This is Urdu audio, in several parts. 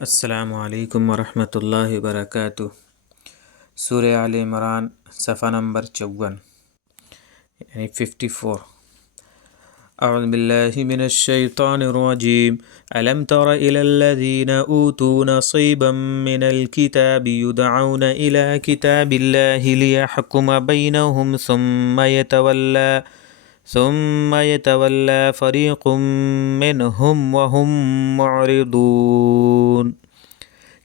السلام علیکم ورحمۃ اللہ وبرکاتہ۔ سورہ آل عمران صفحہ نمبر 54 یعنی 54۔ اعوذ باللہ من الشیطان الرجیم۔ الم تر الی الذین اوتوا نصیبا من الکتاب یدعون الی کتاب اللہ لیحکم بینہم ثم یتولی فریق منہم وہم معرضون۔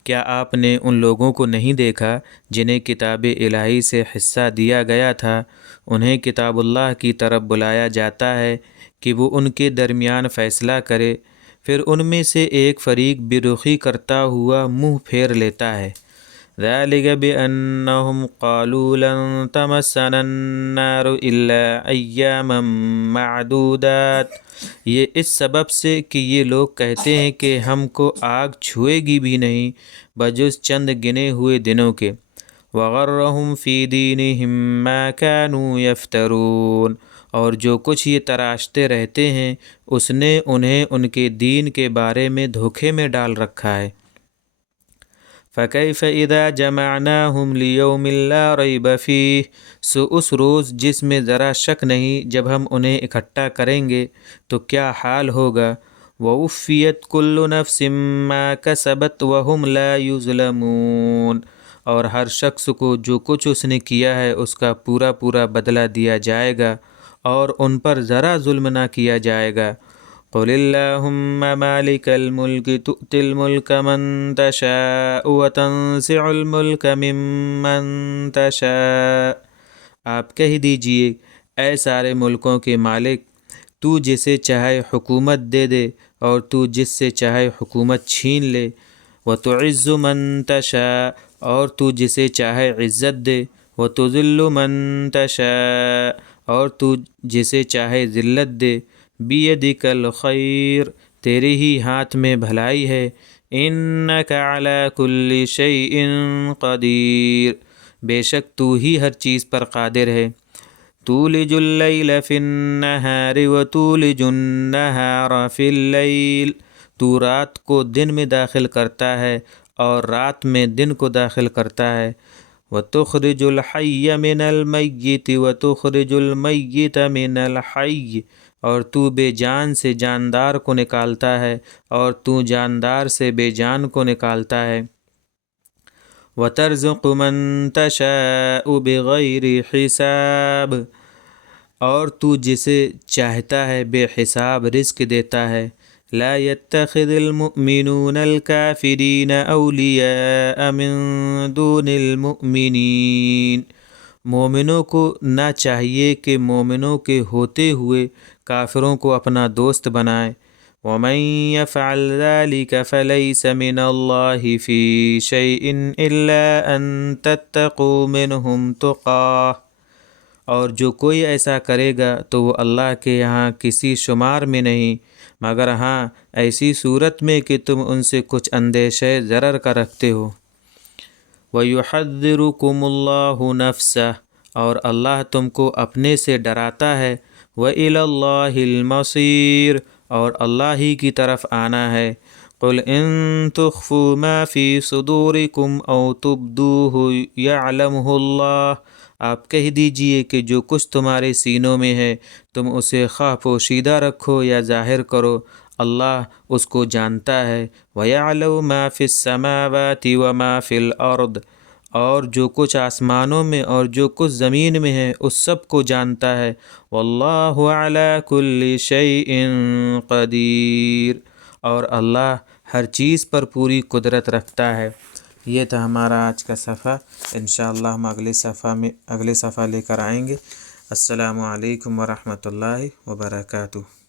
کیا آپ نے ان لوگوں کو نہیں دیکھا جنہیں کتاب الہی سے حصہ دیا گیا تھا؟ انہیں کتاب اللہ کی طرف بلایا جاتا ہے کہ وہ ان کے درمیان فیصلہ کرے، پھر ان میں سے ایک فریق بے رخی کرتا ہوا منہ پھیر لیتا ہے۔ ذلک بأنہم قالوا لن تمسنا النار الا ایاما معدودات۔ یہ اس سبب سے کہ یہ لوگ کہتے ہیں کہ ہم کو آگ چھوئے گی بھی نہیں بجز چند گنے ہوئے دنوں کے۔ وغرہم فی دینہم ما کانوا یفترون۔ اور جو کچھ یہ تراشتے رہتے ہیں اس نے انہیں ان کے دین کے بارے میں دھوکے میں ڈال رکھا ہے۔ فَكَيْفَ إِذَا جَمَعْنَاهُمْ لِيَوْمٍ لَا رَيْبَ فِيهِ۔ سو اس روز جس میں ذرا شک نہیں جب ہم انہیں اکٹھا کریں گے تو کیا حال ہوگا۔ وَوُفِّيَتْ كُلُّ نَفْسٍ مَا كَسَبَتْ وَهُمْ لَا يُظْلَمُونَ۔ اور ہر شخص کو جو کچھ اس نے کیا ہے اس کا پورا پورا بدلہ دیا جائے گا اور ان پر ذرا ظلم نہ کیا جائے گا۔ قل اللہم مالک الملک تؤتی الملک من تشاء وتنزع الملک ممن تشاء۔ آپ کہہ دیجئے اے سارے ملکوں کے مالک، تو جسے چاہے حکومت دے دے اور تو جس سے چاہے حکومت چھین لے۔ وتعز من تشاء، اور تو جسے چاہے عزت دے۔ وتذل من تشاء، اور تو جسے چاہے ذلت دے۔ بیدک الخیر، تیرے ہی ہاتھ میں بھلائی ہے۔ انک علی کل شیء قدیر، بے شک تو ہی ہر چیز پر قادر ہے۔ تولج اللیل فی النہار وتولج النہار فی اللیل، تو رات کو دن میں داخل کرتا ہے اور رات میں دن کو داخل کرتا ہے۔ وتخرج الحی من المیت وتخرج المیت من الحی، اور تو بے جان سے جاندار کو نکالتا ہے اور تو جاندار سے بے جان کو نکالتا ہے۔ وترزق من تشاء بغیر حساب، اور تو جسے چاہتا ہے بے حساب رزق دیتا ہے۔ لا يتخذ المؤمنون الكافرین اولیاء من دون المؤمنین۔ مومنوں کو نہ چاہیے کہ مومنوں کے ہوتے ہوئے کافروں کو اپنا دوست بنائے۔ ومن يفعل ذلك فليس من الله في شيء الا ان تتقوا منهم تقاه۔ اور جو کوئی ایسا کرے گا تو وہ اللہ کے یہاں کسی شمار میں نہیں مگر ہاں ایسی صورت میں کہ تم ان سے کچھ اندیشہ ضرر کا رکھتے ہو۔ وَيُحَذِّرُكُمُ اللَّهُ نَفْسَهُ، اور اللہ تم کو اپنے سے ڈراتا ہے۔ وَإِلَى اللَّهِ الْمَصِيرُ، اور اللہ ہی کی طرف آنا ہے۔ قُلْ إِن تُخْفُوا مَا فِي صُدُورِكُمْ أَوْ تُبْدُوهُ يَعْلَمُهُ اللَّهُ۔ آپ کہہ دیجئے کہ جو کچھ تمہارے سینوں میں ہے تم اسے خواہ پوشیدہ رکھو یا ظاہر کرو، اللہ اس کو جانتا ہے۔ وَيَعْلَمُ مَا فِي السَّمَاوَاتِ وَمَا فِي الْأَرْضِ، اور جو کچھ آسمانوں میں اور جو کچھ زمین میں ہے اس سب کو جانتا ہے۔ وَاللَّهُ عَلَى كُلِّ شَيْءٍ قَدِيرٌ، اور اللہ ہر چیز پر پوری قدرت رکھتا ہے۔ یہ تھا ہمارا آج کا صفحہ۔ انشاءاللہ ہم اگلے صفحہ لے کر آئیں گے۔ السلام علیکم ورحمۃ اللہ وبرکاتہ۔